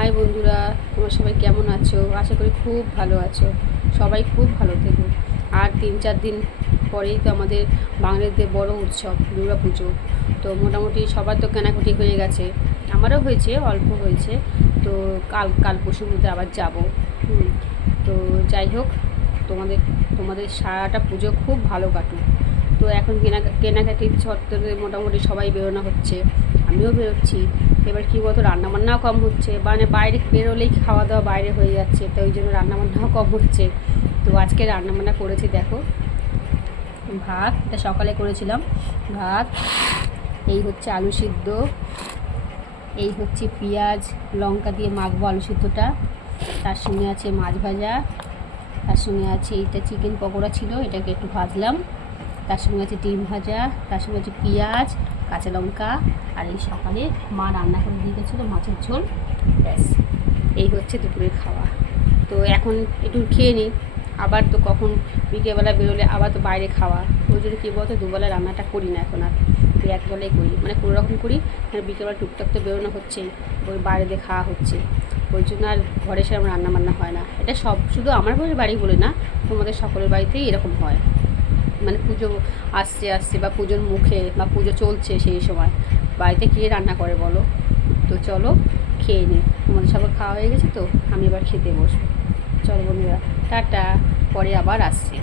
High বন্ধুরা, তোমরা সবাই কেমন আছো? আশা করি খুব ভালো আছো। সবাই খুব ভালো থেকো। আর 3-4 দিন পরেই তো আমাদের বাঙালিদের বড় উৎসব দুর্গা পুজো। তো মোটামুটি সবার তো কেনাকাটি হয়ে গেছে, আমারও হয়েছে, অল্প হয়েছে। তো কাল কাল পরশুর মধ্যে আবার যাব। তো যাই হোক, তোমাদের তোমাদের সারাটা পুজো খুব ভালো কাটুক। তো এখন কেনাকাটির ছত্তরে মোটামুটি সবাই বেরোনো হচ্ছে, আমিও বেরোচ্ছি। এবার কী বলতো, রান্নাবান্নাও কম হচ্ছে, মানে বাইরে বেরোলেই খাওয়া দাওয়া বাইরে হয়ে যাচ্ছে, তো ওই জন্য রান্নাবান্নাও কম হচ্ছে। তো আজকে রান্নাবান্না করেছি, দেখো ভাত, এটা সকালে করেছিলাম ভাত, এই হচ্ছে আলু সিদ্ধ, এই হচ্ছে পেঁয়াজ লঙ্কা দিয়ে মাখবো আলু সিদ্ধটা, তার সঙ্গে আছে মাছ ভাজা, তার সঙ্গে আছে এইটা চিকেন পকোড়া ছিল, এটাকে একটু ভাজলাম, তার সঙ্গে আছে ডিম ভাজা, তার সঙ্গে আছে পেঁয়াজ কাঁচা লঙ্কা, আর এই সকালে মা রান্না করে দিয়ে গেছিলো মাছের ঝোল। ব্যাস, এই হচ্ছে দুপুরের খাওয়া। তো এখন একটু খেয়ে নিই, আবার তো কখন বিকেলবেলা বেরোলে আবার তো বাইরে খাওয়া, ওই জন্য কী বলতো দুবেলা রান্নাটা করি না এখন আর, একবেলাই করি, মানে কোনো রকম করি। বিকেলবেলা টুকটাক তো বেরোনো হচ্ছে, ওই বাইরে দিয়ে খাওয়া হচ্ছে, ওই জন্য আর ঘরে সেরকম রান্নাবান্না হয় না। এটা সব শুধু আমার ঘরের বাড়ি বলে না, তোমাদের সকলের বাড়িতেই এরকম হয়। মানে পুজো আসছে আসছে বা পুজোর মুখে বা পুজো চলছে, সেই সময় বাড়িতে কে রান্না করে বলো? তো চলো খেয়ে নিই, তোমাদের সবার খাওয়া হয়ে গেছে, তো আমি এবার খেতে বসবো। চলো বন্ধুরা, টাটা, পরে আবার আসছি।